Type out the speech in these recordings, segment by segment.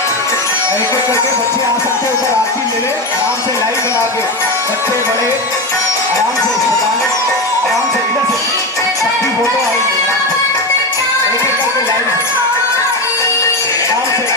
करके बच्चे आ सकते हैं ऊपर आरती ले ले आराम से लाइन बना के बच्चे बड़े आराम से आराम से इधर से सबकी फोटो आएगी एक एक करके लाइन आराम से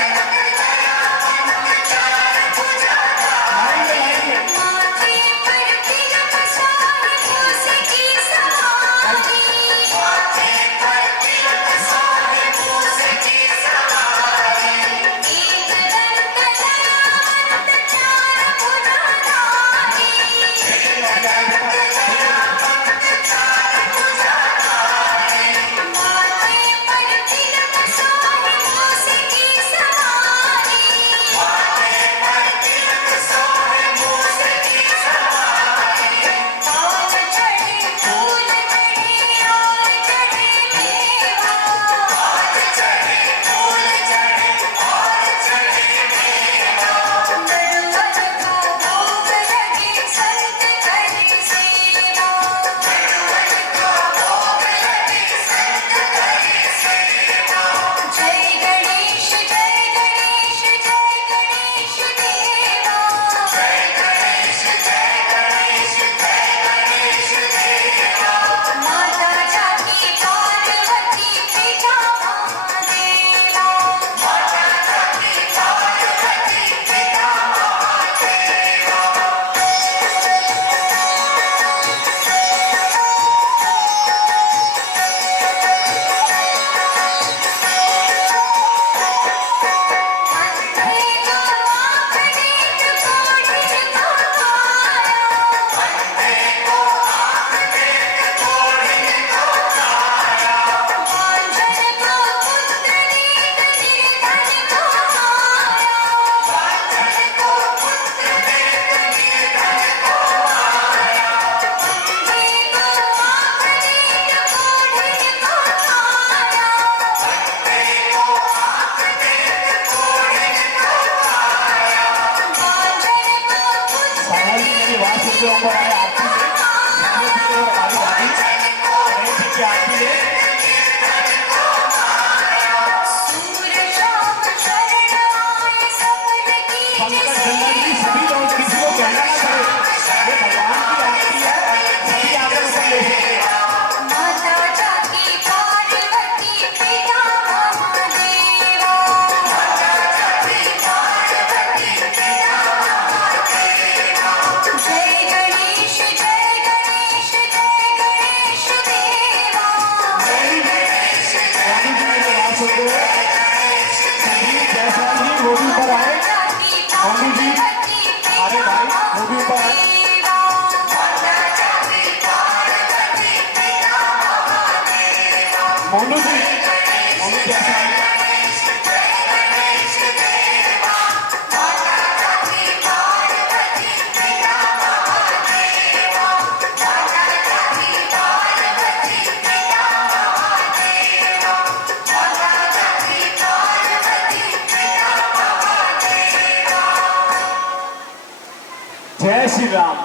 जय श्री राम।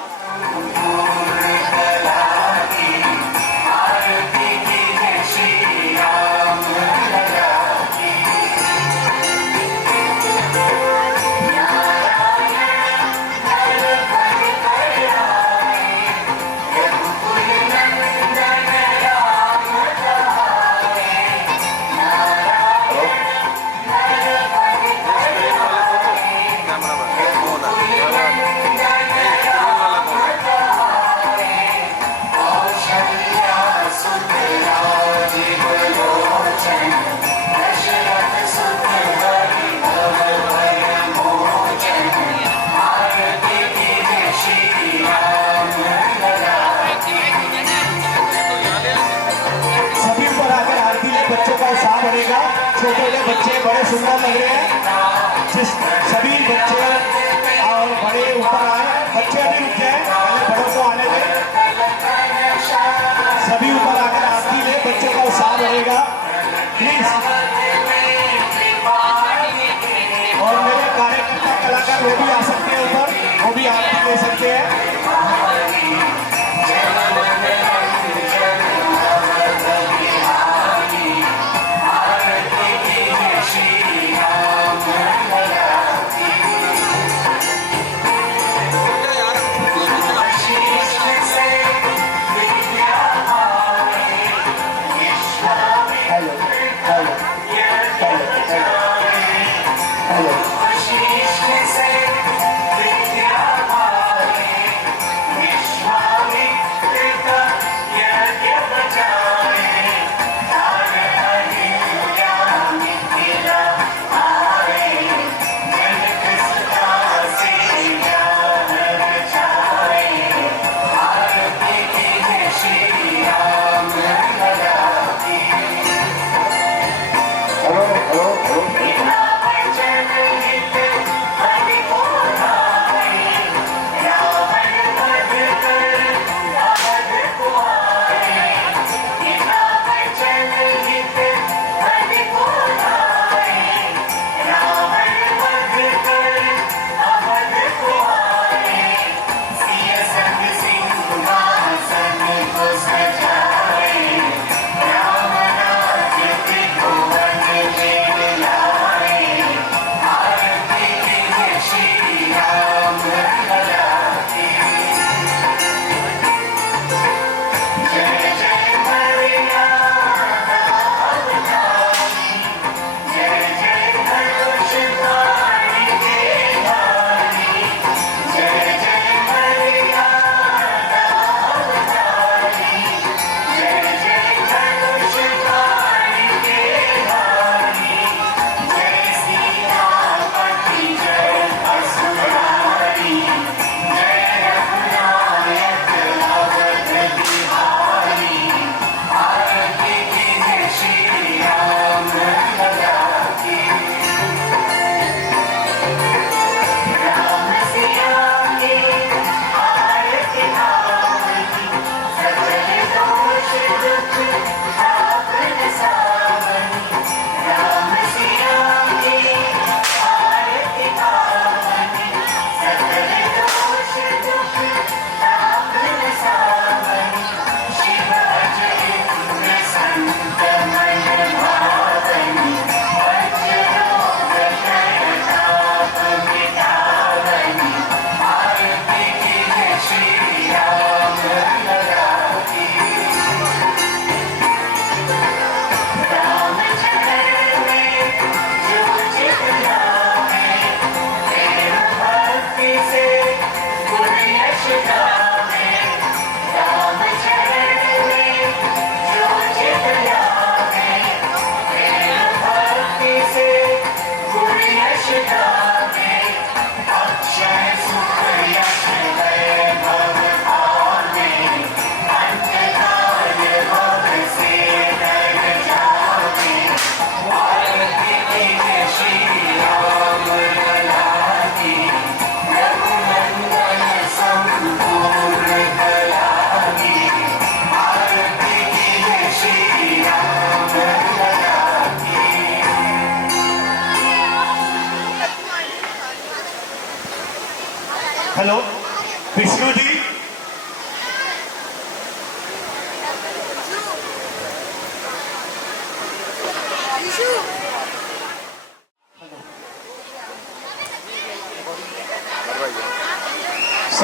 छोटे बच्चे बड़े सुंदर लग रहे हैं।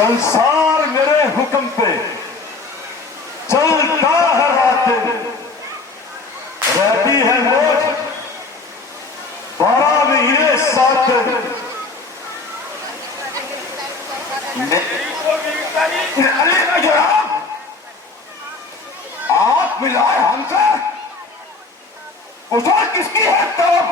संसार मेरे हुक्म पे चलता है रात दिन, रहती है मौज 12 महीने 7 दिन। आप मिलाए हमसे कुशल किसकी है तब?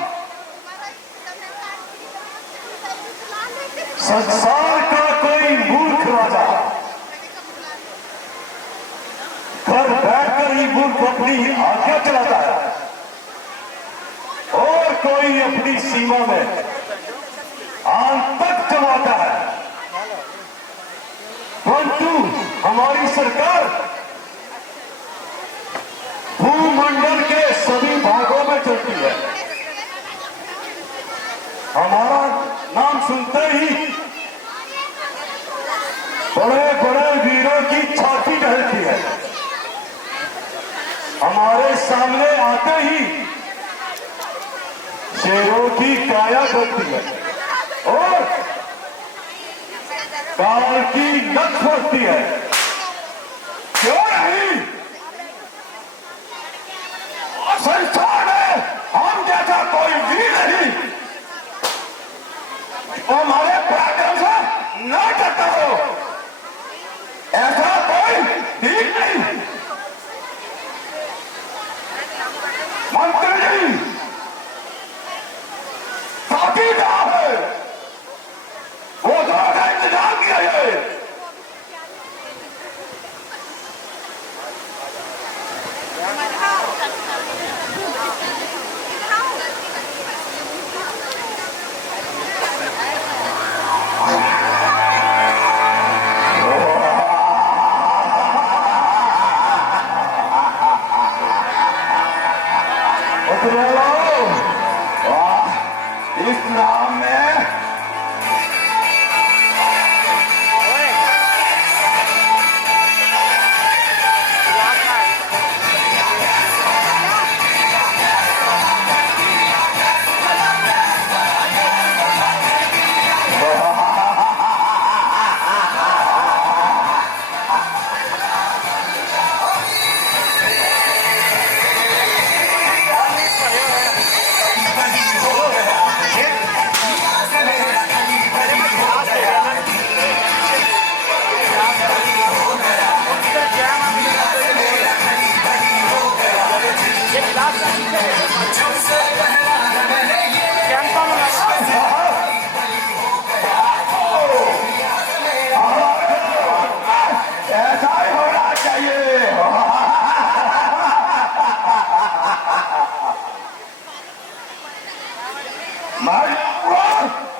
संसार का कोई मूर्ख राजा घर बैठकर ही मूर्ख अपनी आज्ञा चलाता है और कोई अपनी सीमा में आंतक जमाता है। परंतु हमारी सरकार भूमंडल के सभी भागों में चलती है। हमारा नाम सुनते ही बड़े बड़े वीरों की छाती ढलती है। हमारे सामने आते ही शेरों की काया करती है और काल की नक फोड़ती है। क्यों नहीं? संसार में हम जैसा कोई भी नहीं हमारे पराक्रम से न करता हो, ऐसा कोई ठीक नहीं। मंत्री जी चौकीदार है, वो दोनों का इंतजाम किया है। इस नाम में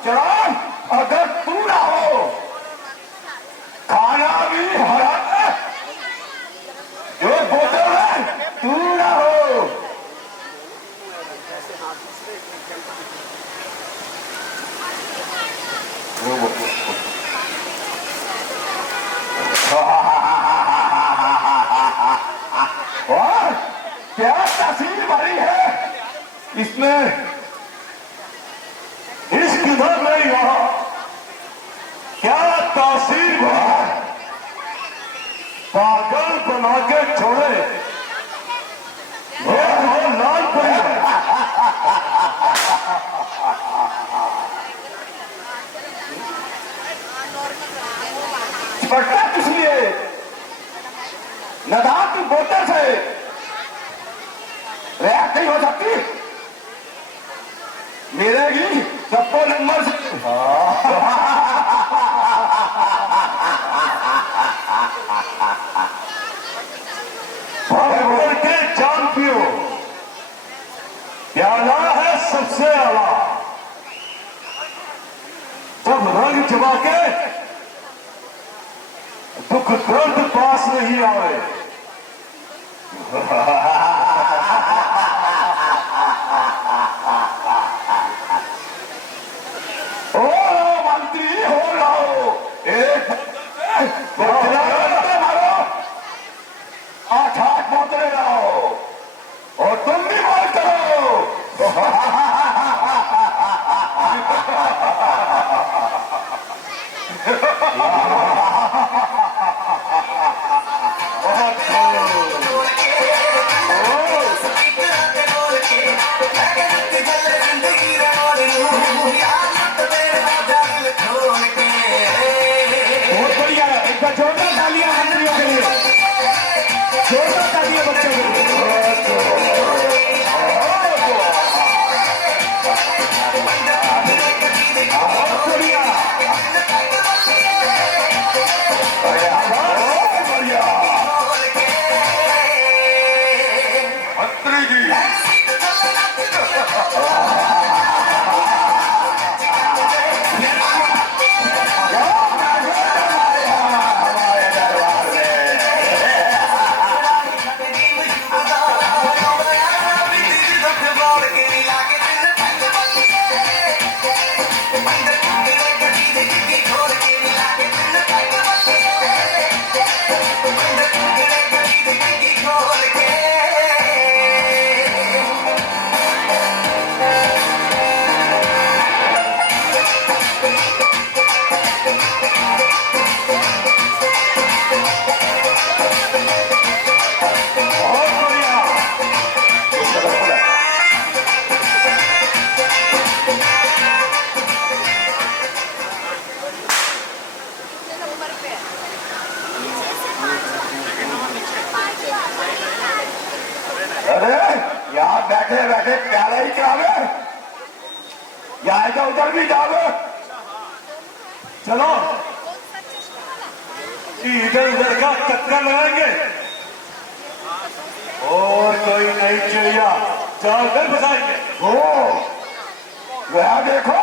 चढ़ान अगर तू ना हो खाना भी हरा जो बोतल है तू ना हो। और क्या तस्वीर भरी है इसमें, इश्क किधर नहीं वहां क्या तासीर हुआ, पागल बना के छोड़े वो लाल परी है। पटना किस लिए नदान की बोतल से रैप नहीं हो सकती, मिलेगी सबको नंबर से। भर के जान पियो, प्याला है सबसे आला, जब रंग जमा के दुख दर्द पास नहीं आए। ओ मंत्री हो रहो, एक मारो 8-8 बोतलें लाओ और तुम भी बोल करो। यहाँ बैठे बैठे क्या रही करावे, यहाँ तो उधर भी जाओगे। चलो इधर उधर का चक्कर लगाएंगे और कोई नहीं चाहिए, चार घर बसाएंगे। हो वह देखो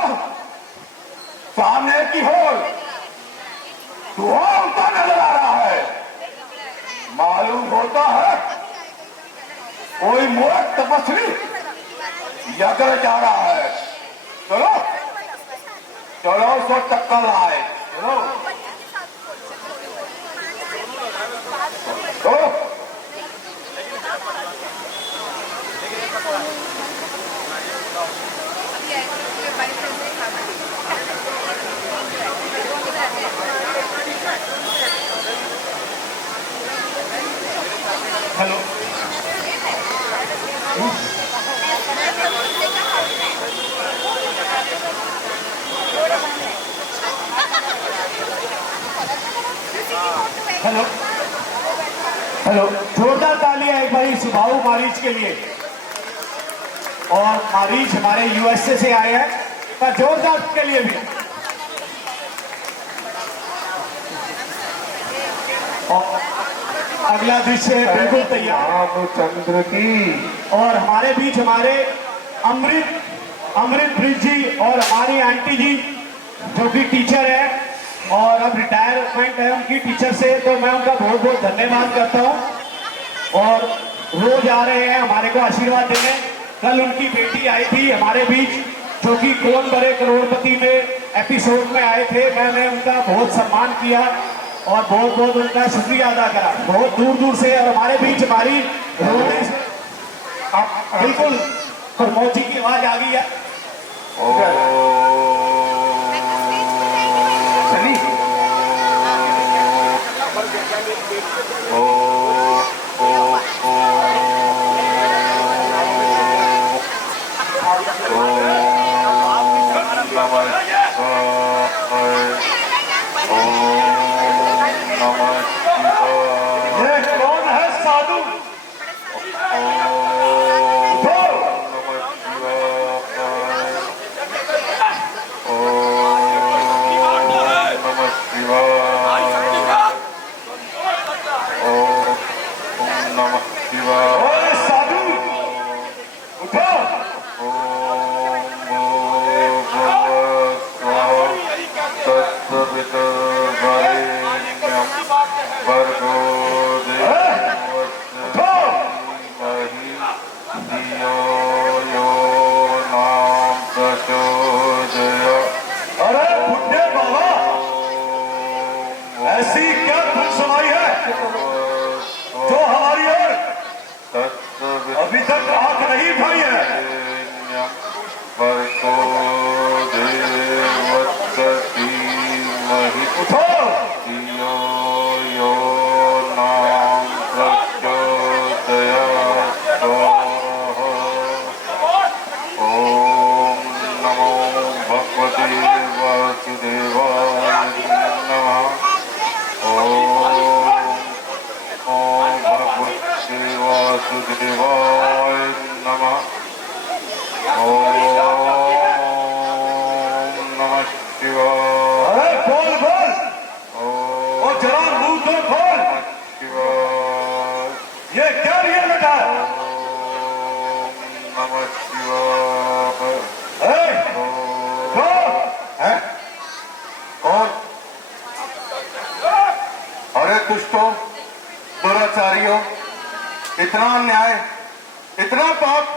सामने की होल धुआं उड़ता नजर आ रहा है। मालूम होता है कोई मूर्ख तपस्वी यज्ञ जा रहा है। चलो चलो उसको टक्कर लाए। चलो चलो हेलो हेलो हेलो, जोरदार तालियां एक बारी सुभाऊ मारीच के लिए। और मारीच हमारे यूएसए से आए हैं, पर जोरदार के लिए भी। और अगला दृश्य बिल्कुल तैयार। रामचंद्र की और हमारे बीच हमारे अमृत ब्रिज जी और हमारी आंटी जी जो कि टीचर है और अब रिटायरमेंट है उनकी टीचर से, तो मैं उनका बहुत बहुत धन्यवाद करता हूं। और रोज आ रहे हैं हमारे को आशीर्वाद देने। कल उनकी बेटी आई थी हमारे बीच जो कि कौन बड़े करोड़पति में एपिसोड में आए थे। मैंने उनका बहुत सम्मान किया और बहुत बहुत उनका शुक्रिया अदा करा, बहुत दूर दूर से। और हमारे बीच हमारी रोने से बिल्कुल प्रमोद जी की आवाज आ गई है। चली ये कौन है साधु? ओए साधु उठो। अरे बुड्ढे बाबा, ऐसी क्या धुन सुनाई है जो हमारी ओर अभी तक आंख नहीं उठाई है? उठो। वासुदेवाय नमः। ओम नमः शिवाय। अरे बोल बोल और जरा मुंह तो खोल। शिवाय। ये क्या लिया बेटा? ओम नमः शिवाय। है कौन? अरे दुष्टों, दुराचारियों, इतना अन्याय, इतना पाप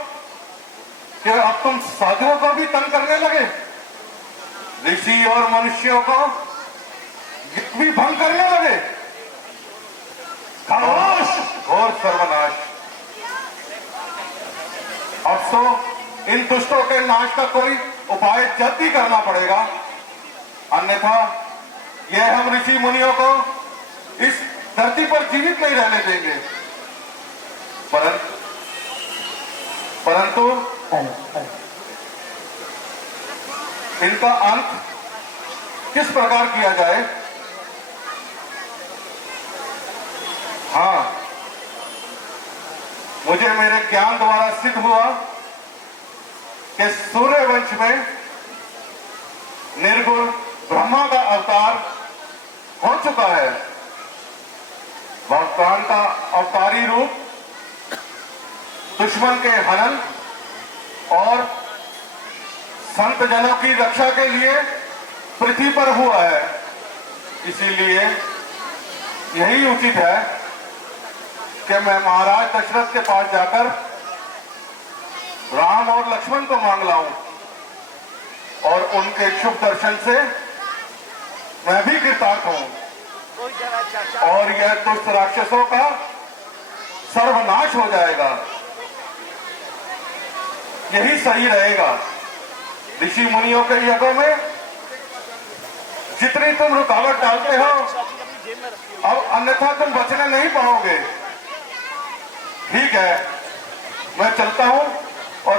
कि अब तुम साधुओं को भी तंग करने लगे, ऋषि और मनुष्यों को भी भंग करने लगे। खामोश! घोर सर्वनाश। अब तो इन दुष्टों के नाश का कोई उपाय जल्दी करना पड़ेगा, अन्यथा यह हम ऋषि मुनियों को इस धरती पर जीवित नहीं रहने देंगे। परंतु इनका अंत किस प्रकार किया जाए? हाँ, मुझे मेरे ज्ञान द्वारा सिद्ध हुआ कि सूर्य वंश में निर्गुण ब्रह्मा का अवतार हो चुका है। भगवान का अवतारी रूप दुश्मन के हनन और संत जनों की रक्षा के लिए पृथ्वी पर हुआ है। इसीलिए यही उचित है कि मैं महाराज दशरथ के पास जाकर राम और लक्ष्मण को मांग लाऊं और उनके शुभ दर्शन से मैं भी कृतार्थ हूं और यह दुष्ट राक्षसों का सर्वनाश हो जाएगा। यही सही रहेगा। ऋषि मुनियों के यज्ञों में जितनी तुम रुकावट डालते हो, अब अन्यथा तुम बचने नहीं पाओगे। ठीक है, मैं चलता हूं और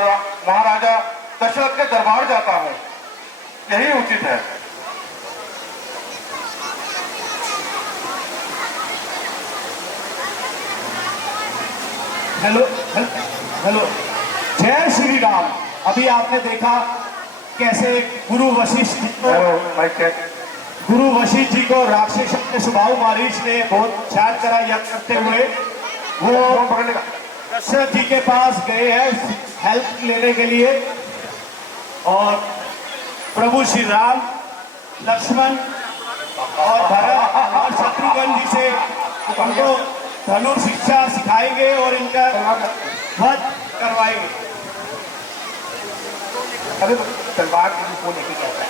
महाराजा दशरथ के दरबार जाता हूं। यही उचित है। हेलो हेलो, जय श्री राम। अभी आपने देखा कैसे गुरु वशिष्ठ जी को राक्षस के स्वभाव मारीच ने बहुत शांत करा यज्ञ करते हुए वो दशरथ जी के पास गए हैं हेल्प लेने के लिए। और प्रभु श्री राम, लक्ष्मण और भरत और शत्रुघ्न जी से उनको धनुष शिक्षा सिखाएंगे और इनका वध करवाएंगे। अरे तलवार को लेके क्या है?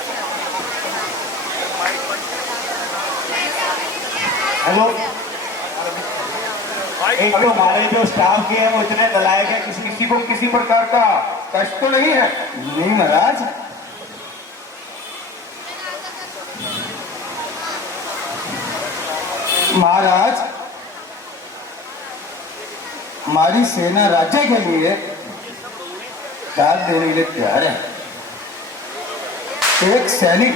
हेलो, एक तो हमारे जो स्टाफ के हैं वो इतने नलायक है, किसी को किसी प्रकार का कष्ट तो नहीं है? नहीं महाराज, महाराज हमारी सेना राज्य के लिए त्याग देने के लिए तैयार है। एक सैनिक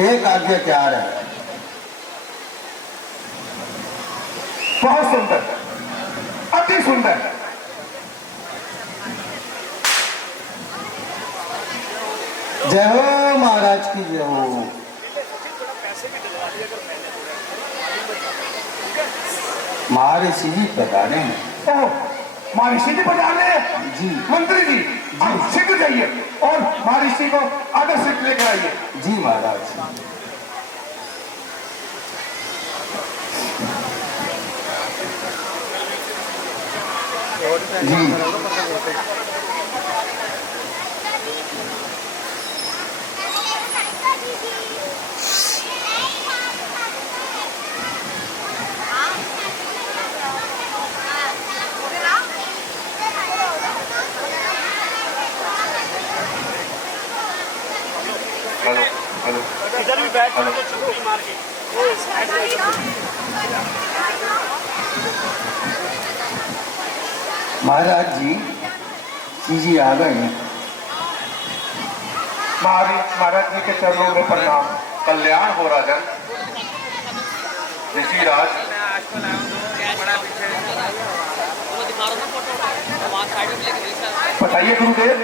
एक आज्ञा तैयार है। बहुत सुंदर, अति सुंदर। जय हो महाराज की जय हो। महर्षि जी पधारे हैं। महर्षि जी पधारे हैं? जी मंत्री जी, आप शीघ्र जाइए और महर्षि को आदर्शित लेकर आइए। जी महाराज। जी हेलो हेलो, इधर भी बैठ तो छुट्टी मार के महाराज जी आ गए हैं। महाराज जी के चरणों में प्रणाम। कल्याण हो राजन। ऋषिराज, बताइए गुरुदेव,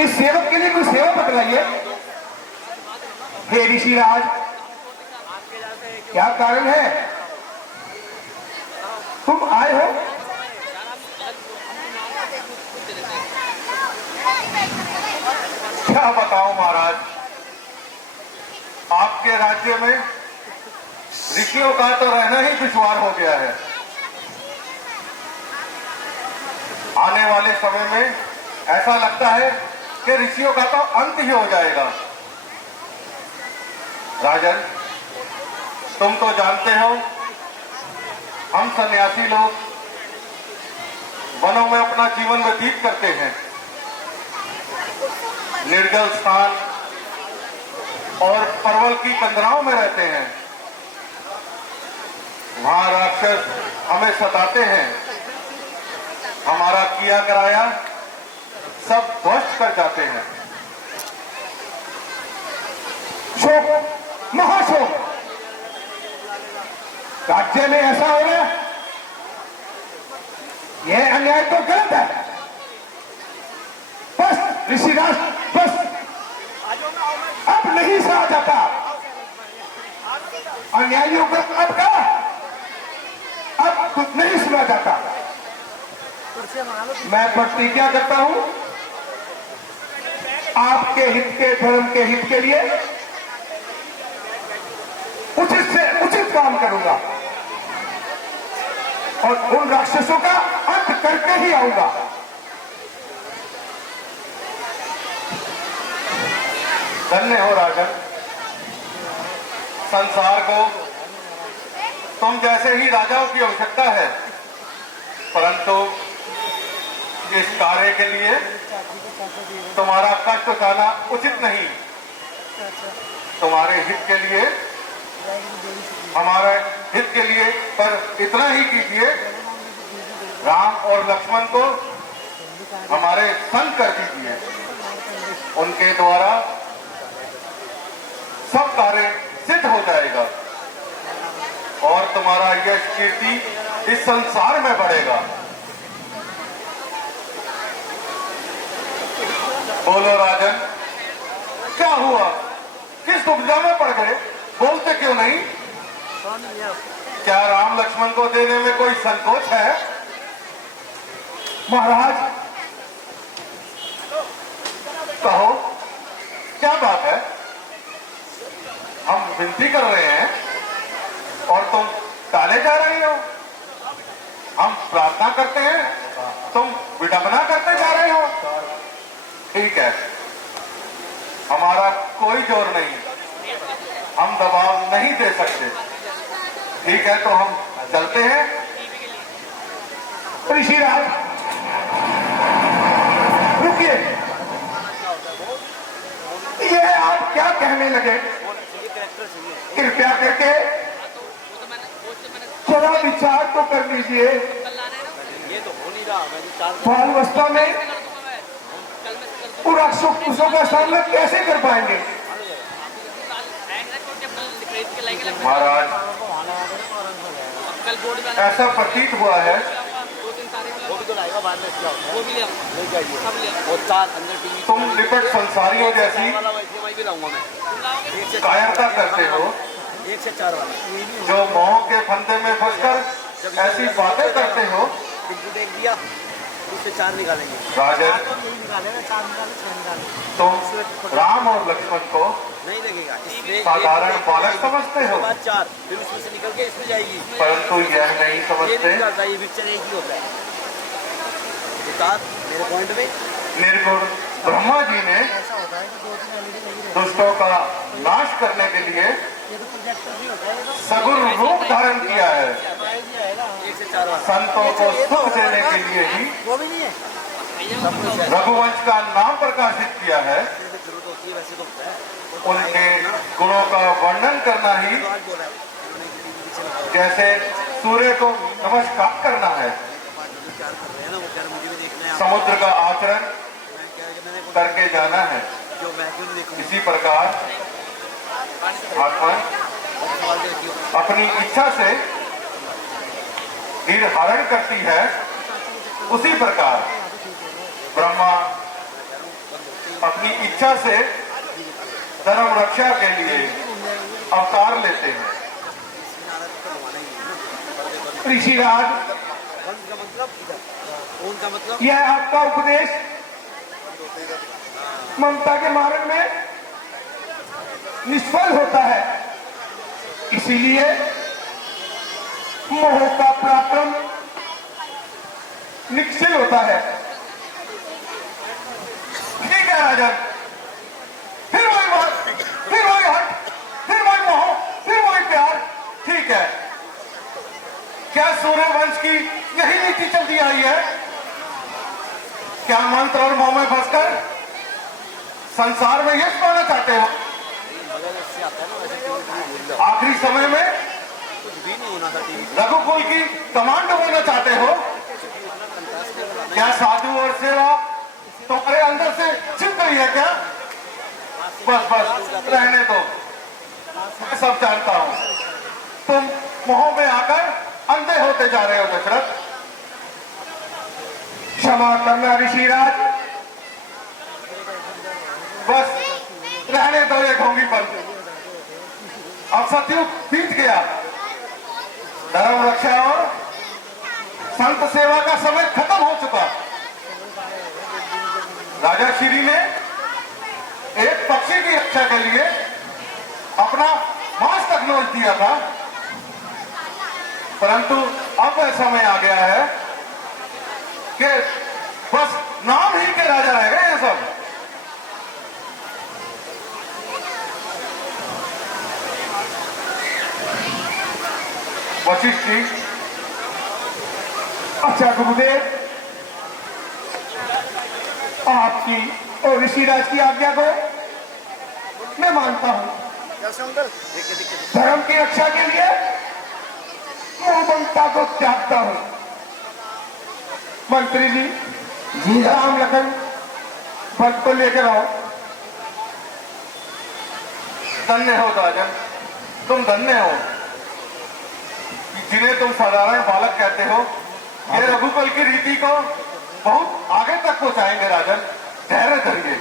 इस सेवक के लिए कोई सेवा बतलाइए। हे ऋषिराज, क्या कारण है तुम आए हो? क्या बताऊं महाराज, आपके राज्य में ऋषियों का तो रहना ही दुश्वार हो गया है। आने वाले समय में ऐसा लगता है कि ऋषियों का तो अंत ही हो जाएगा। राजन, तुम तो जानते हो हम सन्यासी लोग वनों में अपना जीवन व्यतीत करते हैं। निर्जल स्थान और परवल की कंदराओं में रहते हैं। वहां राक्षस हमें सताते हैं, हमारा किया कराया सब ध्वस्त कर जाते हैं। शोक, महाशोक। राज्य में ऐसा हो रहा है यह अन्याय तो गलत है। बस ऋषिराज, बस अब नहीं सहा जाता अन्यायियों को। अब का अब कुछ नहीं सुना जाता। मैं प्रतिज्ञा करता हूं आपके हित के, धर्म के हित के लिए उचित से उचित काम करूंगा और उन राक्षसों का अंत करके ही आऊंगा। धन्य हो राजन, संसार को तुम जैसे ही राजाओं की आवश्यकता है, परंतु इस कार्य के लिए तुम्हारा कष्ट उठाना उचित नहीं। तुम्हारे हित के लिए, हमारे हित के लिए पर इतना ही कीजिए, राम और लक्ष्मण को हमारे संग कर दीजिए। उनके द्वारा सब कार्य सिद्ध हो जाएगा और तुम्हारा यश कीर्ति इस संसार में बढ़ेगा। बोलो राजन, क्या हुआ? किस दुविधा में पड़ गए? बोलते क्यों नहीं? क्या राम लक्ष्मण को देने में कोई संकोच है? महाराज कहो, क्या बात है? हम विनती कर रहे हैं और तुम टाले जा रहे हो। हम प्रार्थना करते हैं, तुम विडंबना करते जा रहे हो। ठीक है, हमारा कोई जोर नहीं, हम दबाव नहीं दे सकते। ठीक है, तो हम चलते हैं। ऋषिराज रुकिए, यह आप क्या कहने लगे? कृपया करके थोड़ा विचार तो कर लीजिए। बालवस्था में राक्षसों का सामना कैसे कर पाएंगे? महाराज, ऐसा प्रतीत हुआ है तुम निकट संसारियों जैसी कायरता करते हो, 1 से 4 वाला जो मोह के फंदे में फंसकर ऐसी बातें करते हो। देख दिया, उससे 4 निकालेंगे। राजन, निकालेगा 4 निकाले 6 निकाले तुम राम और लक्ष्मण को नहीं लगेगा। इसमें साधारण बालक समझते हो, 4 फिर उसमें से निकल के इसमें जाएगी। परंतु यह नहीं समझते ये पिक्चर एक ही होता है। मेरे पॉइंट में निर्गुण ब्रह्मा जी ने दुष्टों का नाश करने के लिए सगुण रूप धारण किया है। 1 से 4 वाला संतों को सुख देने के लिए ही वो भी नहीं है। रघुवंश का नाम प्रकाशित किया है। जरूरत होती है वैसे तो होता है। उनके गुणों का वर्णन करना ही जैसे सूर्य को नमस्कार करना है। समुद्र का आचरण करके जाना है। इसी प्रकार आत्मा अपनी इच्छा से हीर हरण करती है, उसी प्रकार ब्रह्मा अपनी इच्छा से धर्म रक्षा के लिए अवतार लेते हैं। ऋषिराज, यह आपका उपदेश ममता के मार्ग में निष्फल होता है, इसीलिए मोह का पराक्रम निश्चल होता है। ठीक है राजन, फिर वही बात, फिर वही हट, फिर वही मोह, फिर वही प्यार। ठीक है, क्या सूर्यवंश की यही नीति चलती आई है? क्या मंत्र और मोह में फंसकर संसार में यश पाना चाहते हो? आखिरी समय में रघुकुल की कमांड होना चाहते हो? क्या साधु और सेवा तुम्हारे अंदर से छिप गई है क्या? बस बस रहने दो, मैं सब जानता हूं। तुम मोह में आकर अंधे होते जा रहे हो दशरथ। क्षमा करना ऋषिराज, बस रहने दो ये ढोंगी पर। अब सतयुग बीत गया, धर्म रक्षा और संत सेवा का समय खत्म हो चुका। राजा श्री ने एक पक्षी की रक्षा के लिए अपना मांस तक नोच दिया था, परंतु अब वह समय आ गया है कि बस नाम ही के राजा रह गए ये सब। वशिष्ठ जी, अच्छा गुरुदेव, आपकी और ऋषिराज की आज्ञा को मैं मानता हूं। धर्म की रक्षा के लिए ममता को त्यागता हूं। मंत्री जी, जी राम लखन भक्त को लेकर आओ। धन्य हो राजन, तुम धन्य हो कि जिन्हें तुम साधारण बालक कहते हो, ये रघुकुल की रीति को बहुत आगे तक पहुंचाएंगे राजन। धैर्य धरिए।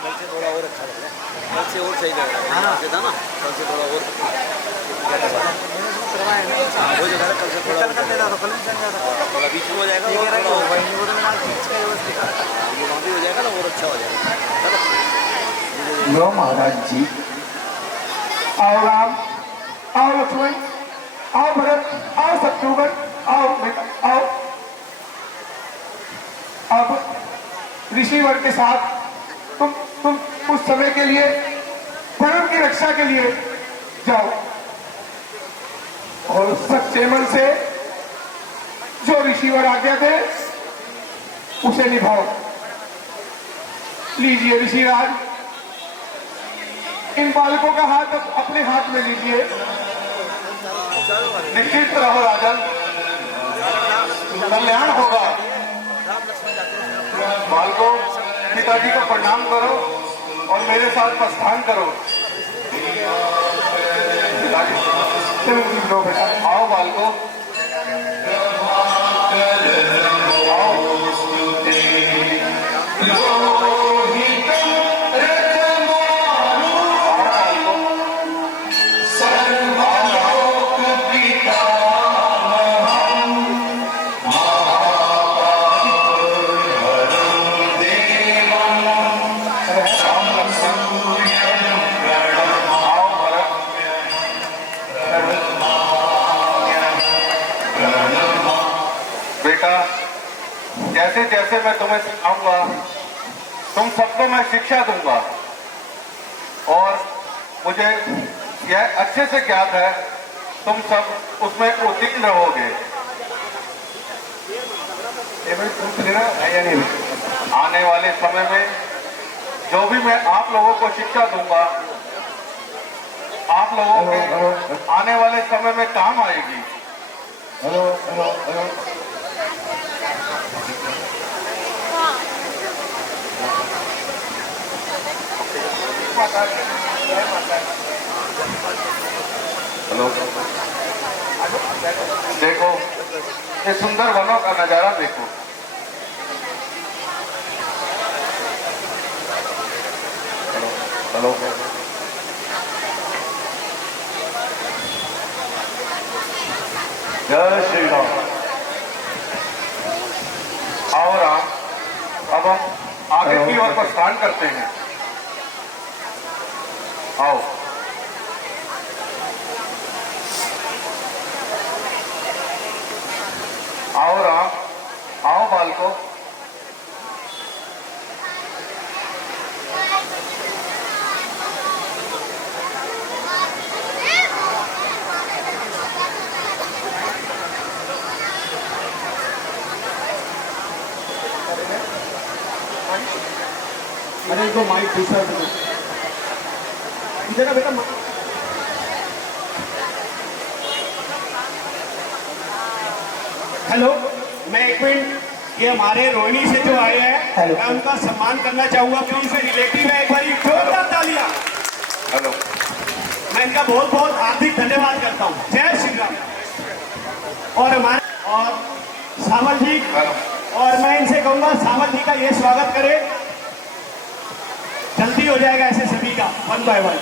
कल से थोड़ा और अच्छा लग रहा है, कल से और सही लग रहा है। हाँ था ना, कल से थोड़ा और हो जाएगा, कल से थोड़ा थोड़ा बीच में हो जाएगा, ये वहाँ भी हो जाएगा ना, और अच्छा हो जाएगा। लो महाराज जी, आओ राम, आओ लक्ष्मण, आओ भरत, आओ शत्रुघ्न, आओ बेटा, आओ। अब ऋषिवर के साथ तुम कुछ समय के लिए धर्म की रक्षा के लिए जाओ और सच्चे मन से जो ऋषिवर आज्ञा दे उसे निभाओ। लीजिए ऋषिराज, इन बालकों का हाथ अपने हाथ में लीजिए। निश्चित रहो राजन, कल्याण होगा। बालकों, पिताजी को प्रणाम करो और मेरे साथ प्रस्थान करो। पिताजी, चलो लो बेटा, आओ बालकों, आओ। बेटा, जैसे जैसे मैं तुम्हें सिखाऊंगा, तुम सबको मैं शिक्षा दूंगा और मुझे यह अच्छे से ज्ञात है तुम सब उसमें उत्तीर्ण रहोगे। ये भाई पूछ लेना है या नहीं। आने वाले समय में जो भी मैं आप लोगों को शिक्षा दूंगा, आप लोगों के आने वाले समय में काम आएगी। हेलो हेलो हेलो, हेलो, देखो ये सुंदर वनों का नजारा देखो। हेलो, हेलो, जय श्री राम। आओ राम, अब हम आगे की ओर प्रस्थान करते हैं। आओ। आओ राम, आओ बालको। अरे इनको माइक दूसरा दो। इधर ना बेटा। हेलो, मैं एक मिनट, ये हमारे रोहिणी से जो आए हैं, मैं उनका सम्मान करना चाहूंगा। प्लीज रिलेटिव है, एक बार जोरदार तालियां। हेलो, मैं इनका बहुत बहुत हार्दिक धन्यवाद करता हूँ। जय श्री राम। और हमारे और सावल जी हेलो। और मैं इनसे कहूंगा सावंत जी का ये स्वागत करें, जल्दी हो जाएगा ऐसे सभी का, वन बाय वन।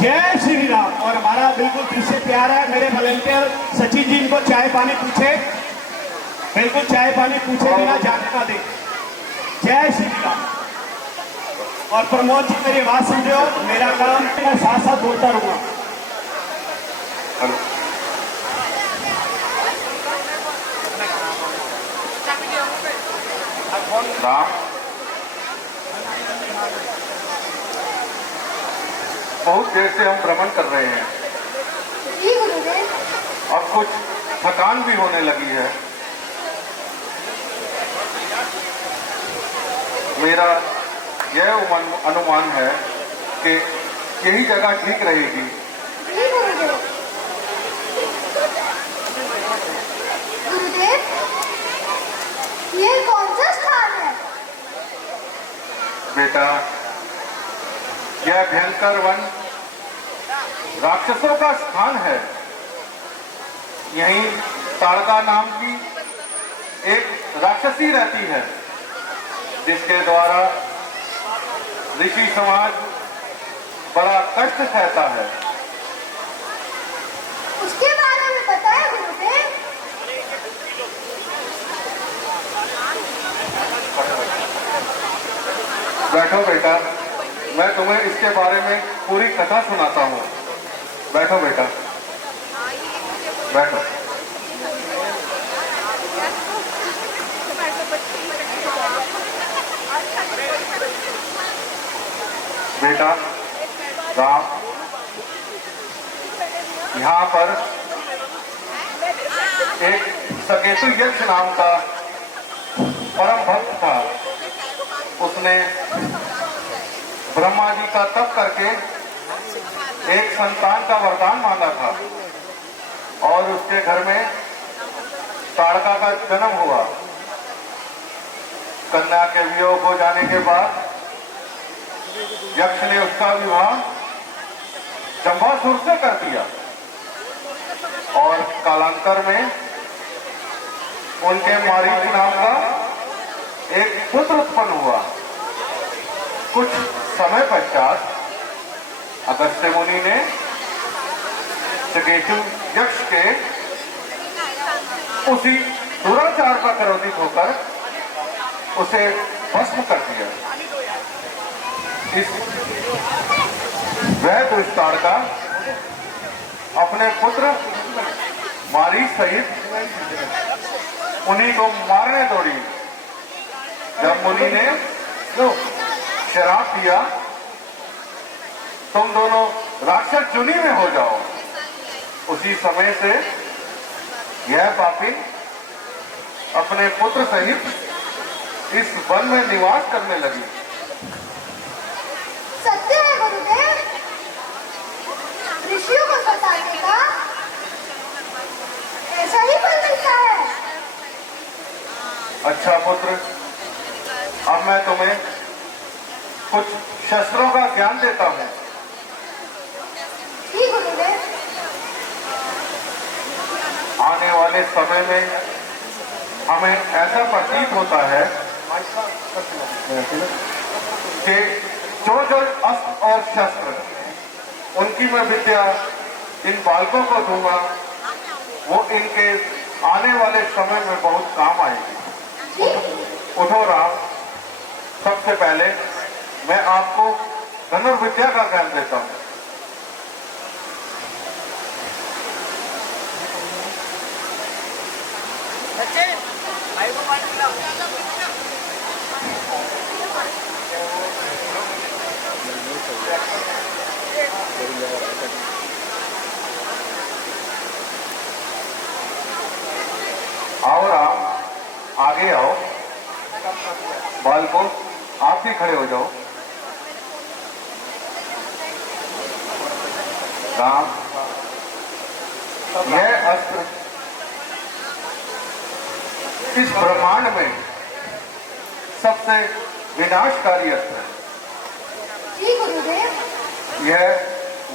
जय श्री राम। और हमारा बिल्कुल दिल से प्यार है, मेरे वॉलंटियर सचिन जी इनको चाय पानी पूछे, बिल्कुल चाय पानी पूछे बिना जाने ना दे। जय श्री राम। और प्रमोद जी मेरी बात समझो, मेरा काम मैं साथ साथ बोलता रहूंगा। राम, बहुत देर से हम भ्रमण कर रहे हैं, जी गुरुदेव। अब कुछ थकान भी होने लगी है। मेरा यह अनुमान है कि यही जगह ठीक रहेगी। जी गुरुदेव। गुरुदेव, ये कौन सा स्थान है? बेटा, यह भयंकर वन राक्षसों का स्थान है। यहीं ताड़का नाम की एक राक्षसी रहती है, जिसके द्वारा ऋषि समाज बड़ा कष्ट सहता है। उसके बारे में बताएं गुरुदेव। बैठो बेटा, मैं तुम्हें इसके बारे में पूरी कथा सुनाता हूँ। बैठो बेटा, बैठो। बेटा राम, यहाँ पर एक सकेतु यक्ष नाम का परम भक्त था। उसने ब्रह्मा जी का तप करके एक संतान का वरदान मांगा था और उसके घर में ताड़का का जन्म हुआ। कन्या के वियोग हो जाने के बाद यक्ष ने उसका विवाह जंबासुर से कर दिया और कालांतर में उनके मारीच नाम का एक पुत्र उत्पन्न हुआ। कुछ समय पश्चात अगस्त्य मुनि ने सकेतु यक्ष के उसी दुराचार पर क्रोधित होकर उसे भस्म कर दिया। इस वह दुष्ट ताड़का अपने पुत्र मारीच सहित उन्हीं को मारने दौड़ी। जब मुनि ने शराप दिया, तुम दोनों राक्षस चुनी में हो जाओ, उसी समय से यह पापी अपने पुत्र सहित इस वन में निवास करने लगी। सत्य है गुरुदेव, ऋषियों को सताने का ऐसा ही फल मिलता है। अच्छा पुत्र, अब मैं तुम्हें कुछ शस्त्रों का ज्ञान देता हूँ। जी गुरुदेव। आने वाले समय में हमें ऐसा प्रतीत होता है कि जो जो अस्त्र और शस्त्र उनकी मैं विद्या इन बालकों को दूंगा, वो इनके आने वाले समय में बहुत काम आएगी। उठो राम, सबसे पहले मैं आपको धनुर्विद्या का ज्ञान देता हूँ। आओ राम, आगे आओ। बालकों, आप भी खड़े हो जाओ। राम, यह अस्त्र इस ब्रह्मांड में सबसे विनाशकारी अस्त्र है। जी गुरुदेव। यह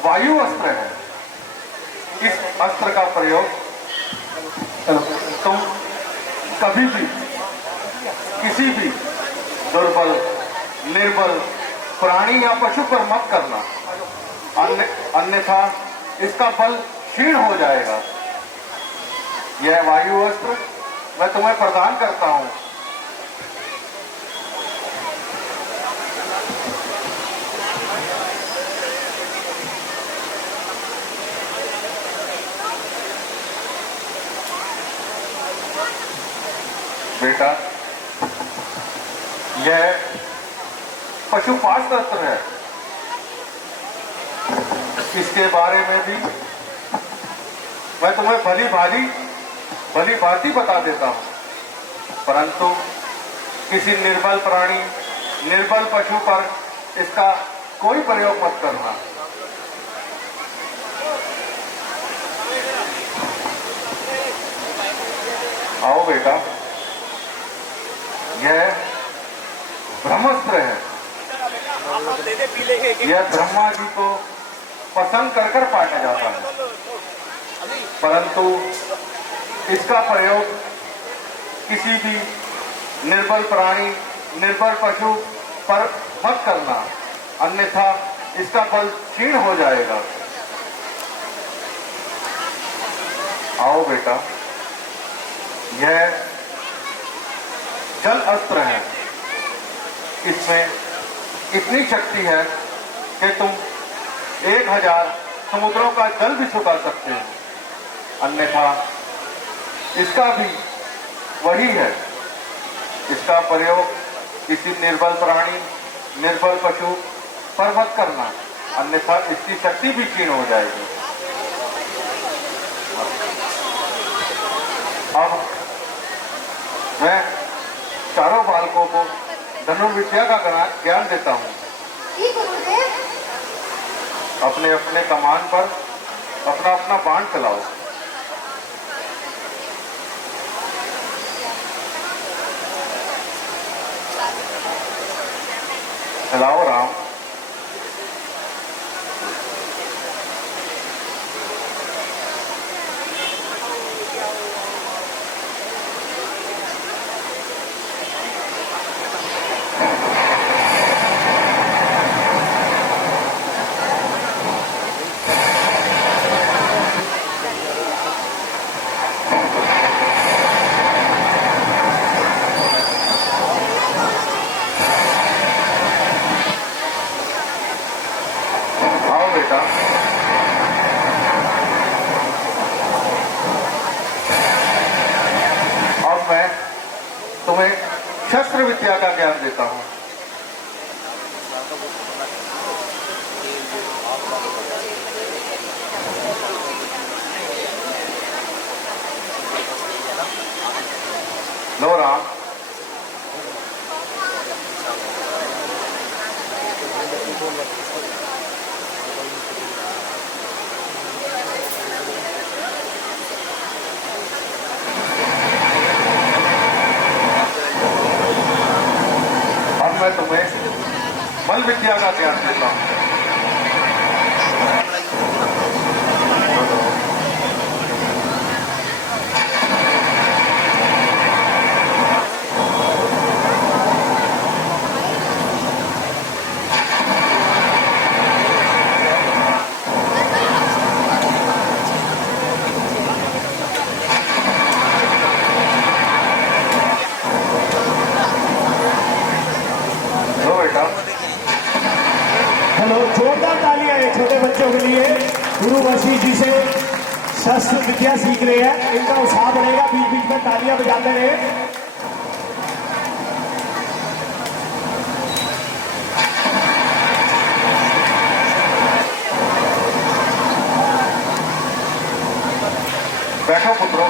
वायु अस्त्र है। इस अस्त्र का प्रयोग तुम कभी भी किसी भी दुर्बल निर्बल प्राणी या पशु पर मत करना, अन्यथा इसका बल क्षीण हो जाएगा। यह वायु अस्त्र मैं तुम्हें प्रदान करता हूं। बेटा, यह पशुपात अस्त्र है। इसके बारे में भी मैं तुम्हें भली भांति बता देता हूं, परंतु किसी निर्बल प्राणी निर्बल पशु पर इसका कोई प्रयोग मत करना। आओ बेटा, यह ब्रह्मास्त्र है। यह ब्रह्मा जी को पसंद कर पाया जाता है, परंतु इसका प्रयोग किसी भी निर्बल प्राणी निर्बल पशु पर मत करना, अन्यथा इसका बल क्षीण हो जाएगा। आओ बेटा, यह जल अस्त्र है। इसमें इतनी शक्ति है कि तुम 1000 समुद्रों का जल भी सुखा सकते हो, अन्यथा इसका भी वही है। इसका प्रयोग किसी निर्बल प्राणी निर्बल पशु पर मत करना, अन्यथा इसकी शक्ति भी क्षीण हो जाएगी। अब मैं चारों बालकों को धनुर्विद्या का ज्ञान देता हूँ। जी गुरुदेव। अपने अपने कमान पर अपना अपना बाण चलाओ। चलाओ राम। अब मैं तुम्हें शस्त्र विद्या का ज्ञान देता हूं। लो राम, अब मैं तुम्हें बल विद्या का ज्ञान देता हूं। हेलो, जोरदार तालियां हैं छोटे बच्चों के लिए। गुरु वशिष्ठ जी से शस्त्र विद्या सीख रहे हैं, इनका उत्साह बढ़ेगा। बीच बीच में तालियां बजाते रहे। बैठो पुत्रों।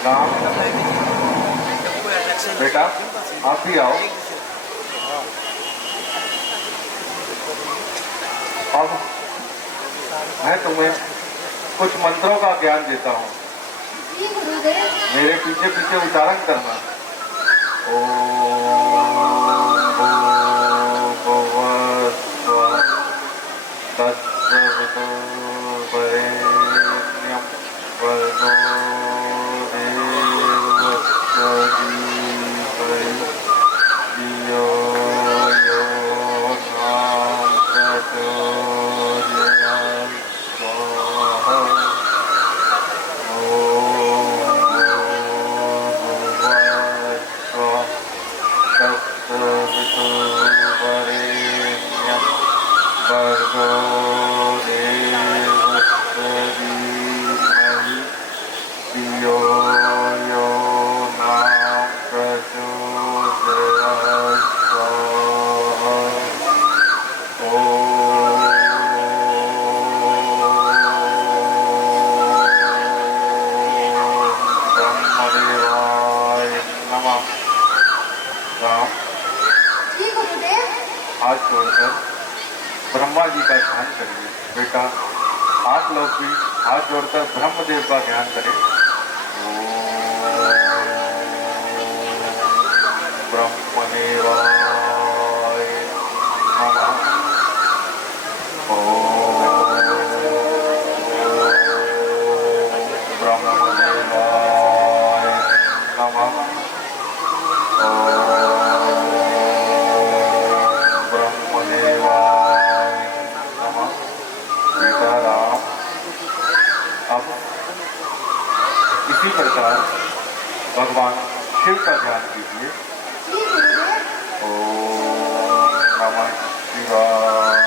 राम, बेटा आप भी आओ। अब मैं तुम्हें कुछ मंत्रों का ज्ञान देता हूँ। जी गुरुदेव। मेरे पीछे पीछे उच्चारण करना। जी गुरुदेव। हाथ जोड़कर ब्रह्मा जी का ध्यान करिए बेटा। आप लोग भी हाथ जोड़कर ब्रह्मदेव का ध्यान करें। ब्रह्मदेवाय नमः। ब्रह्मदेवाय नमः। ब्रह्मदेवाय नमः। बेटा राम, अब इसी प्रकार भगवान शिव का ध्यान कीजिए। जी गुरुदेव। ओम नमः शिवाय।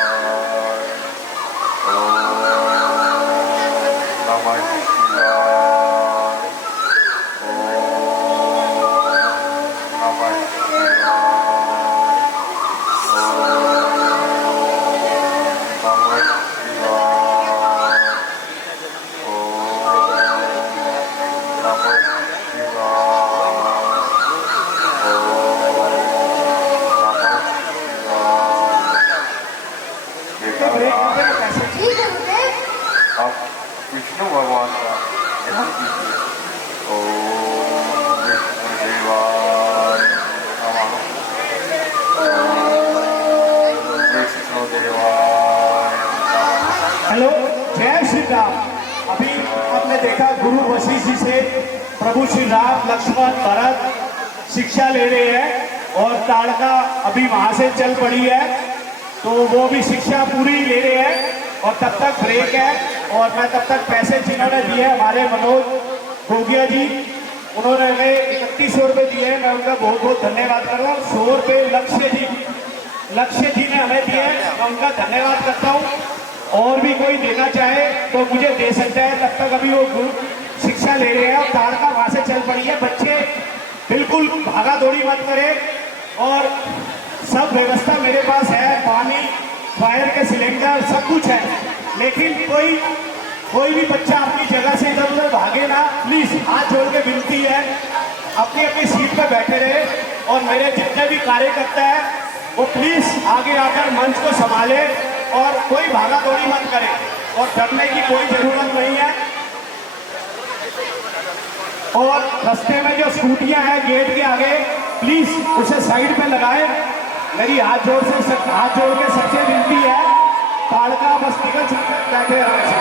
ओम नमः शिवाय। ओम नमः शिवाय। जी गुरुदेव। अब विष्णु भगवान का ध्यान कीजिए। ओम विष्णुदेवाय नमः। ओम विष्णुदेवाय नमः। हेलो, जय श्री राम। अभी आपने देखा गुरु वशिष्ठ जी से प्रभु श्री राम लक्ष्मण भरत शिक्षा ले रहे हैं और ताड़का अभी वहां से चल पड़ी है, तो वो भी शिक्षा पूरी ले रहे हैं और तब तक ब्रेक है। और मैं तब तक पैसे जिन्होंने दिए हमारे मनोज गोगिया जी, उन्होंने हमें 3100 रुपये दिए हैं, मैं उनका बहुत बहुत धन्यवाद कर रहा हूँ। 100 रुपये लक्ष्य जी ने हमें दिए, मैं उनका धन्यवाद करता हूँ। और भी कोई देना चाहे तो मुझे दे सकता है, तब तक अभी वो गुरु शिक्षा ले रहे हैं और ताड़का वहां से चल पड़ी है। बच्चे बिल्कुल भागा दौड़ी मत करें और सब व्यवस्था मेरे पास है, पानी, फायर के सिलेंडर सब कुछ है, लेकिन कोई भी बच्चा अपनी जगह से इधर उधर भागे ना, प्लीज हाथ जोड़ के विनती है, अपनी अपनी सीट पर बैठे रहे। और मेरे जितने भी कार्यकर्ता है वो प्लीज आगे आकर मंच को संभाले और कोई भागा दौड़ी मत करे और डरने की कोई जरूरत नहीं है। और रास्ते में जो स्कूटियां हैं गेट के आगे, प्लीज उसे साइड पे लगाए। मेरी हाथ जोड़ के सबसे विनती है, ताड़का बस निकल सकते बैठे आराम से।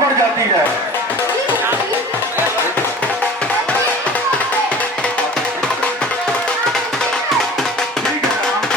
पड़ जाती है। ठीक है राम।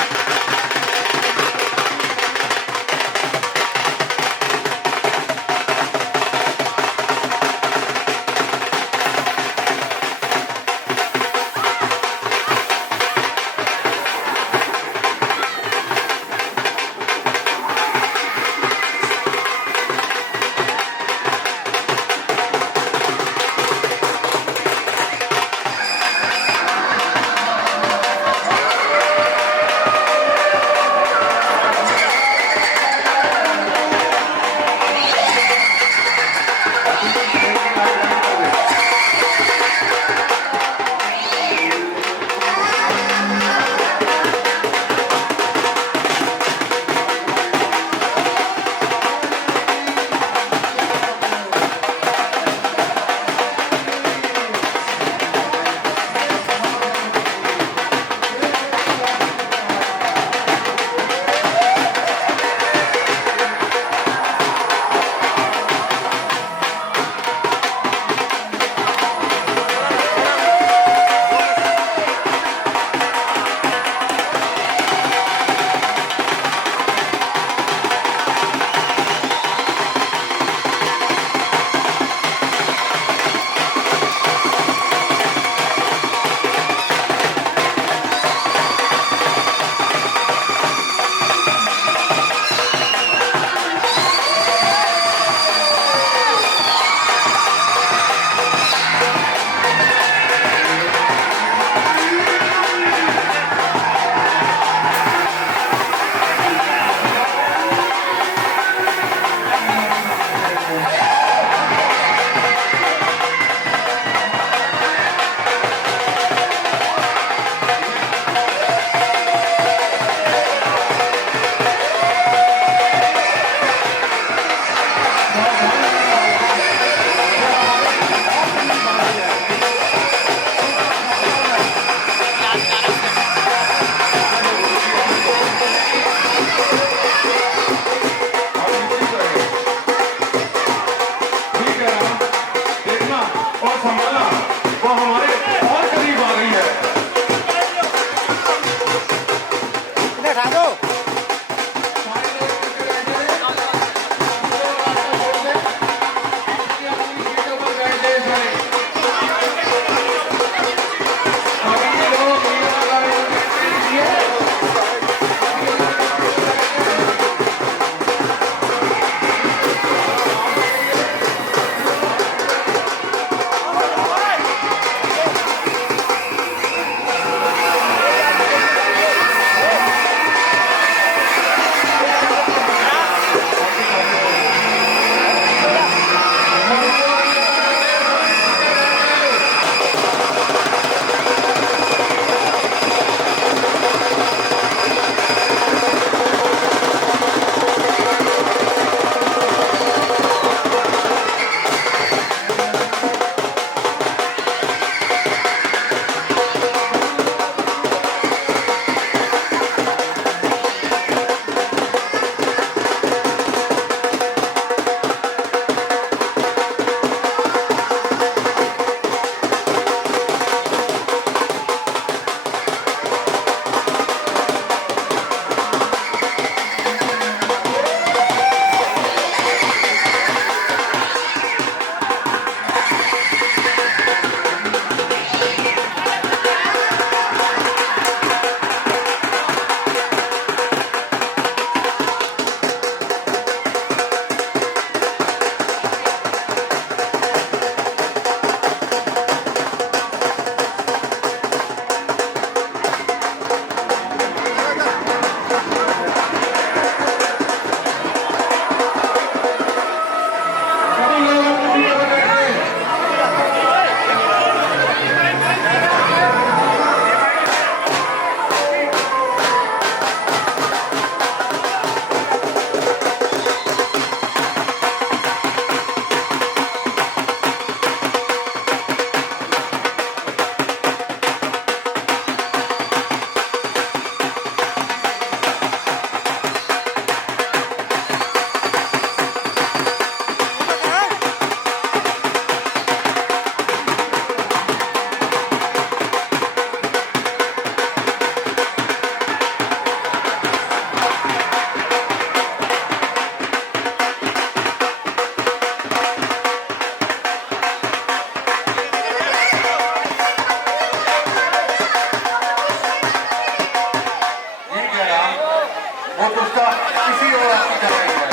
वो दुष्टा किसी और आपकी तरह ही है।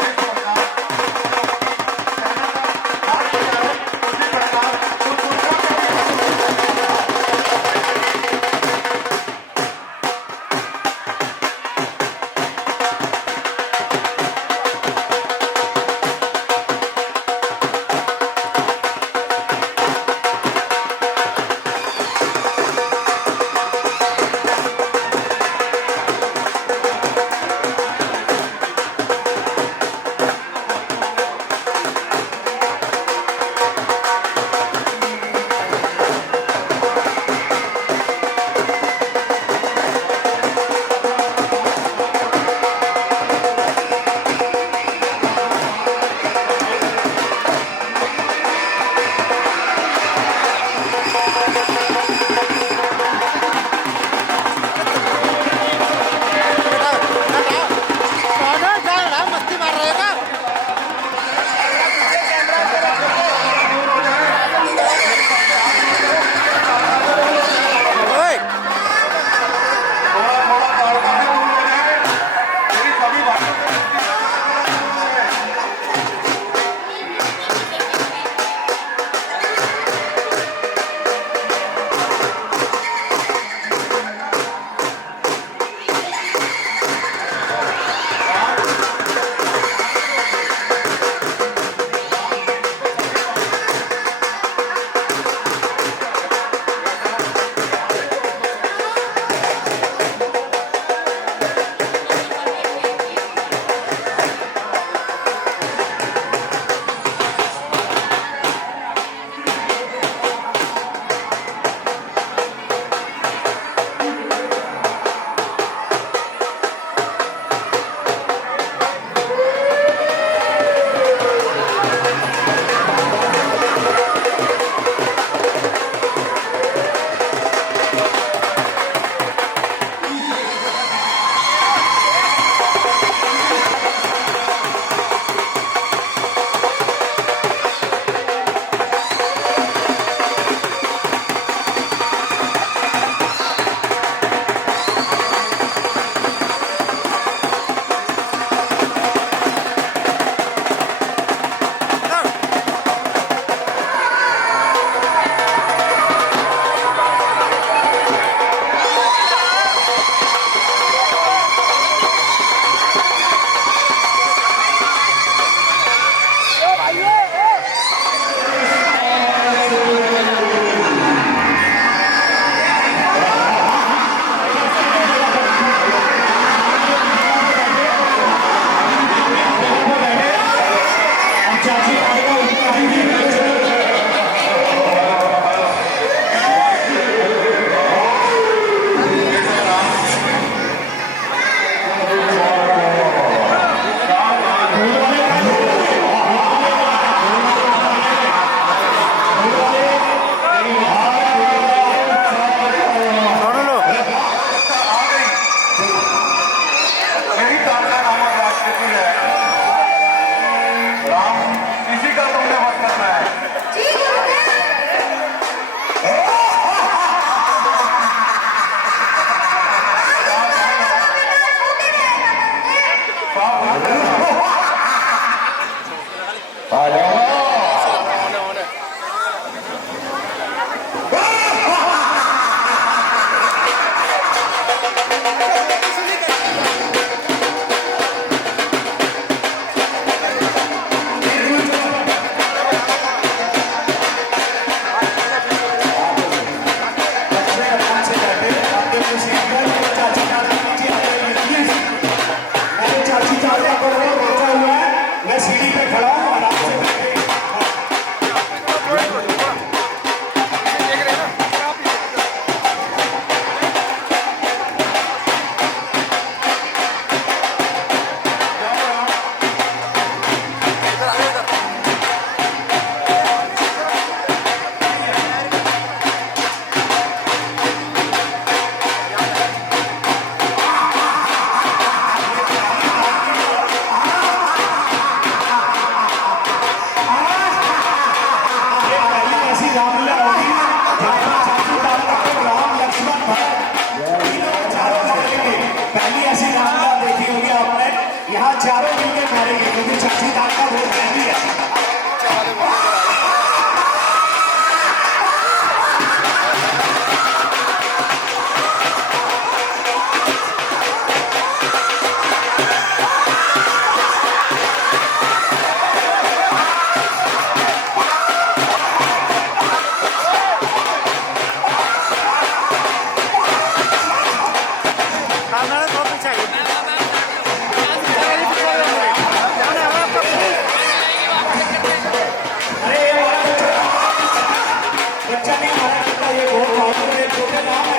जिस प्रकार सेना का हाथ बचाए, उसी प्रकार वो दुष्टा का भी पहली ऐसी रामलीला क्योंकि छत्तीसगढ़ का वोट नहीं है। अरे ये बच्चा नहीं मारा करता, ये बहुत मालूम है, छोटे नाम है,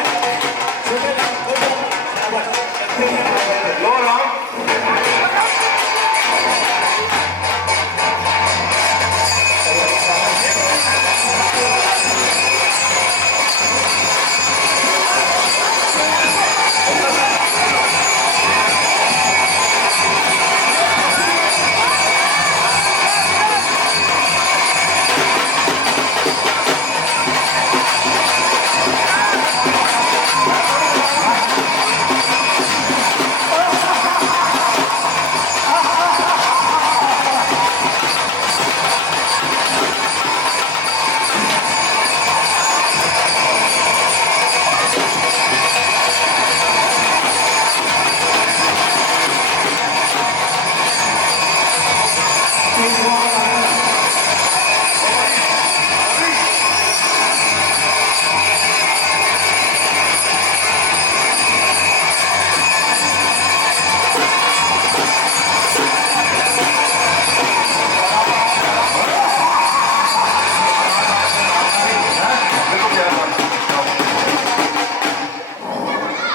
छोटे नाम। लो राम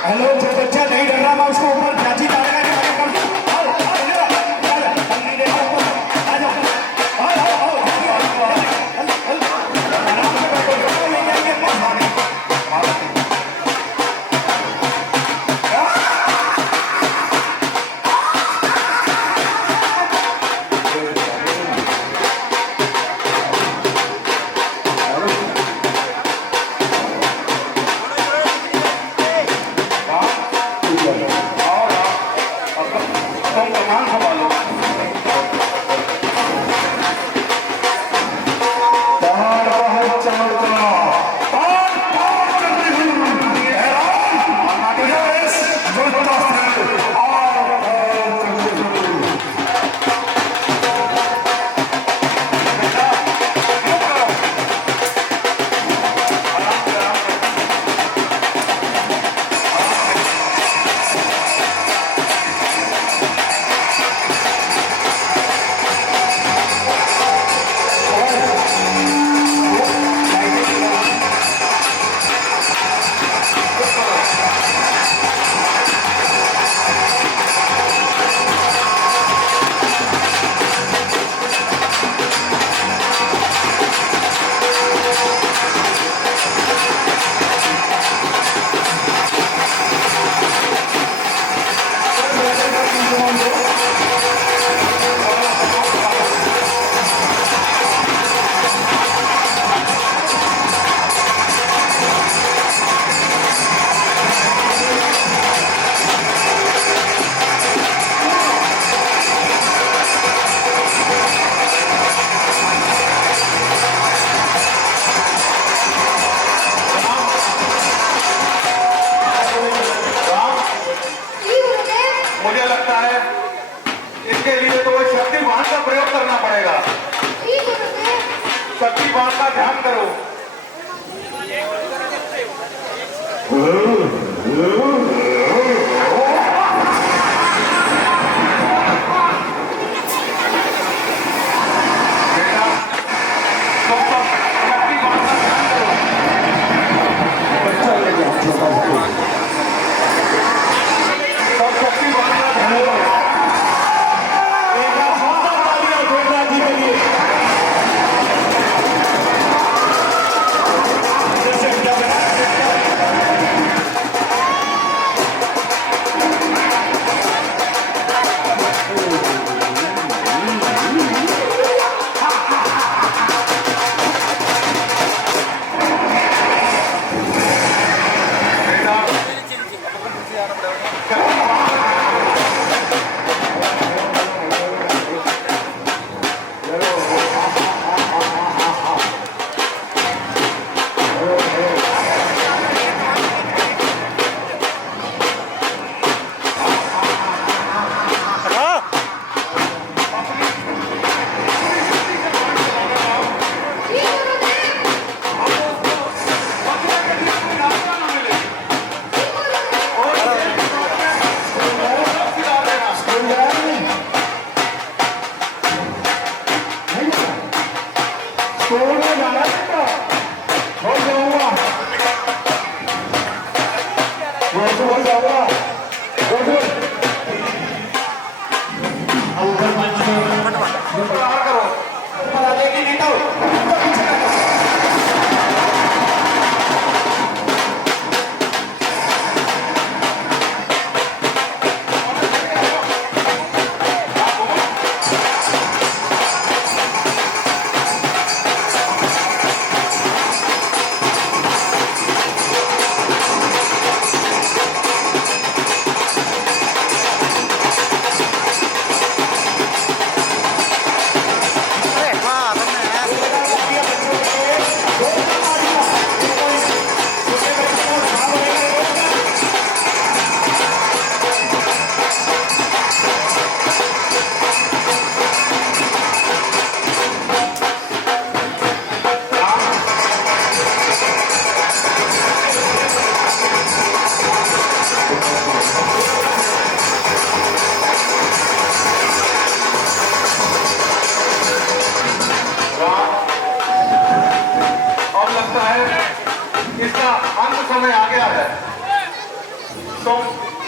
हेलो, जो बच्चा नहीं डर रहा, मैं उसको ऊपर प्राची डालने का कार्य कर दूं। आओ, आओ, इधर आओ, इधर आओ, तंगी देखो ऊपर, आ जाओ, आओ, आओ, आओ, जल्दी आओ, आराम से बैठो, बैठो, ले जाएंगे अपने खाने। तुम कमान संभालो बाहर बाहर चमकना जी गुरुदेव। मुझे लगता है इसके लिए तो शक्तिवान का प्रयोग करना पड़ेगा। जी गुरुदेव। शक्तिवान का ध्यान करो। बेटा, तुम सब शक्तिवान का ध्यान करो। बच्चा ले जाओ छोटा सा। सब शक्तिवान का ध्यान करो। एक बार जोरदार तालियां जोरदार जी के लिए। जैसे क्या बना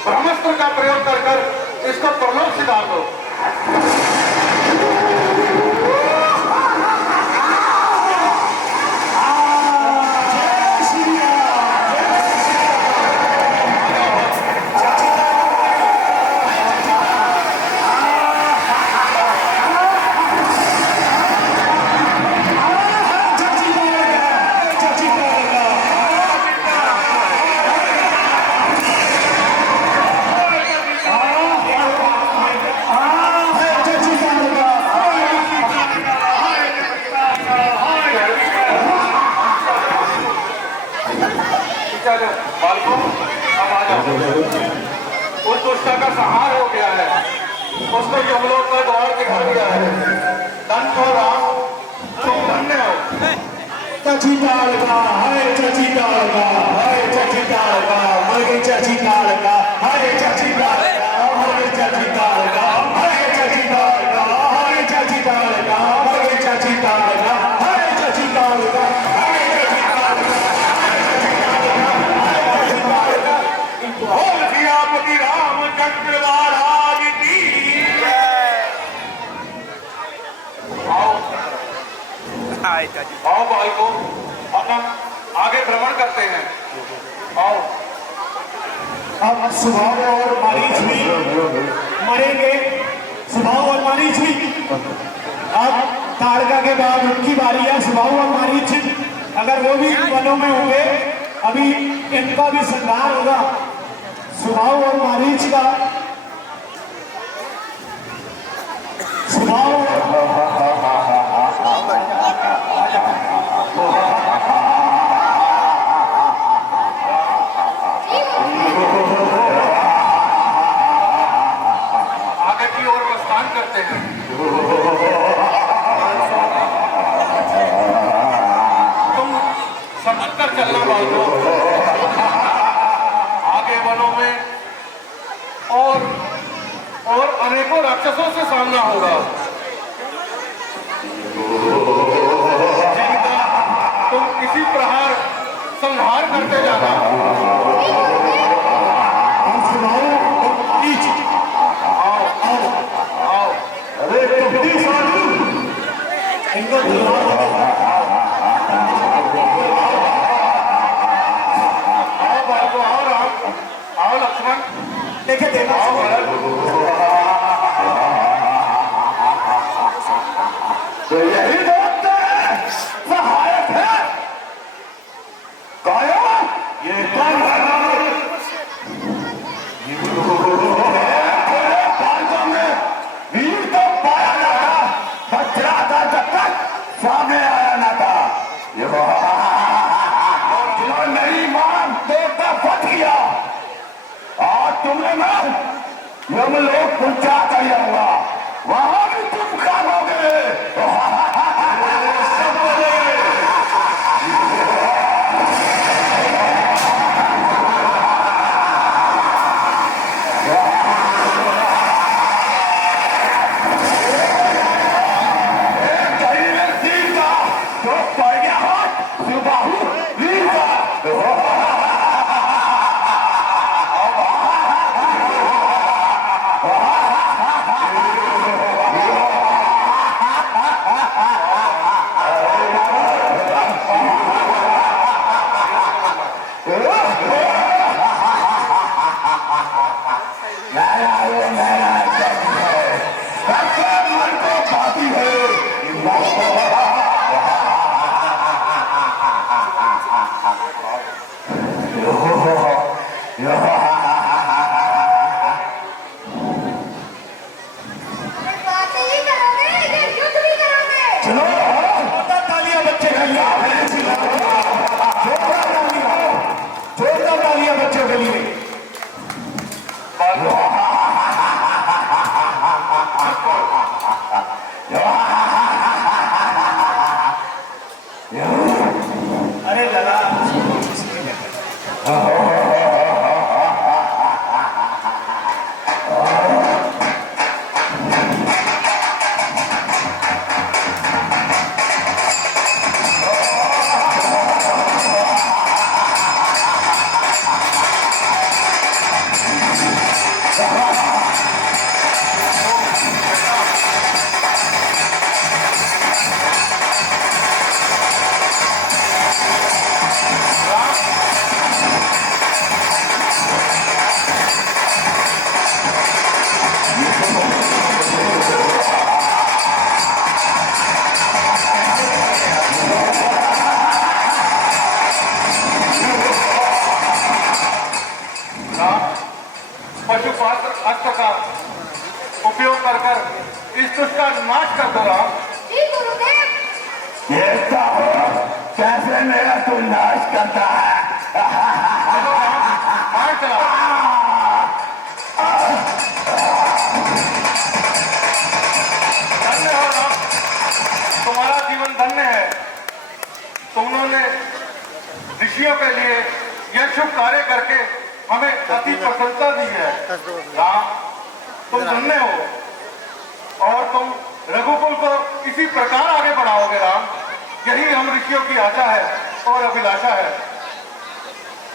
ब्रह्मास्त्र का प्रयोग कर कर इसको प्रलोभ सिखा दो। चलो बालकों, अब आ जाओ। उस दुष्टा का संहार हो गया है, उसको यमलोक में दौड़ के घर गया है। धन को राम, तुम धन्य हो। चाची तालका, हाय चाची तालका, हाय चाची तालका, मर गई चाची तालका, हाय चाची तालका, हाय चाची तालका, हाय चाची तालका, हाय चाची तालका, मर गई चाची तालका, हाय चाची तालका, हाय चाची तालका, बोल सियापति रामचंद्र महाराज की। आओ आओ बालकों, अपन आगे भ्रमण करते हैं। आओ। अब सुभाव और मारीच भी मरेंगे, सुभाव और मारीच भी। अब ताड़का के बाद उनकी बारी है, सुभाव और मारीच। अगर वो भी वनों में होंगे, अभी इनका भी संहार होगा, सुभाव और मारीच का। सुभाव आगे की ओर प्रस्थान करते हैं। तुम समझ कर चलना बालकों, आगे वनों में और अनेकों राक्षसों से सामना होगा, जिनका तुम किसी प्रकार संहार करते जाना। सुभाव और मारीच। आओ आओ आओ। अरे कबड्डी साधु, इनको आओ बालकों, आओ राम, आओ लक्ष्मण, लेके देना। आओ भरत। तो यही दोस्त है, सहायक है। काया, ये कौन है? तेरे पांचों में वीर तो पाया ना था, बचरा था जब तक सामने आया ना था। जो नहीं मान देता फट गया, और तुमने ना यमलोक पहुंचा कर आऊंगा, वहां भी तुम खाओगे। तो पड़ गया हाथ सुबाहु वीर का। मन को बाती है। अस्त्र का उपयोग कर इस दुष्ट का नाश कर दो राम। जी गुरुदेव। देखता हो कैसे मेरा तू नाश करता है। चलो राम, बाहर चला। धन्य हो राम, तुम्हारा जीवन धन्य है। तुमने ऋषियों के लिए यह शुभ कार्य करके हमें अति प्रसन्नता दी है। राम, तुम धन्य हो और तुम रघुकुल को इसी प्रकार आगे बढ़ाओगे राम। यही हम ऋषियों की आशा है और अभिलाषा है।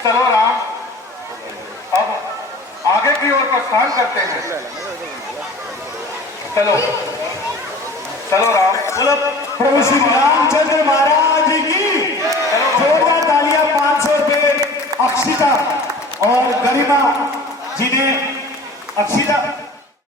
चलो राम, अब आगे की ओर प्रस्थान करते हैं। चलो चलो राम। प्रभु श्री रामचंद्र महाराज की जोरदार तालियां। 500 रुपए अक्षिता और गरिमा जी ने अक्षिता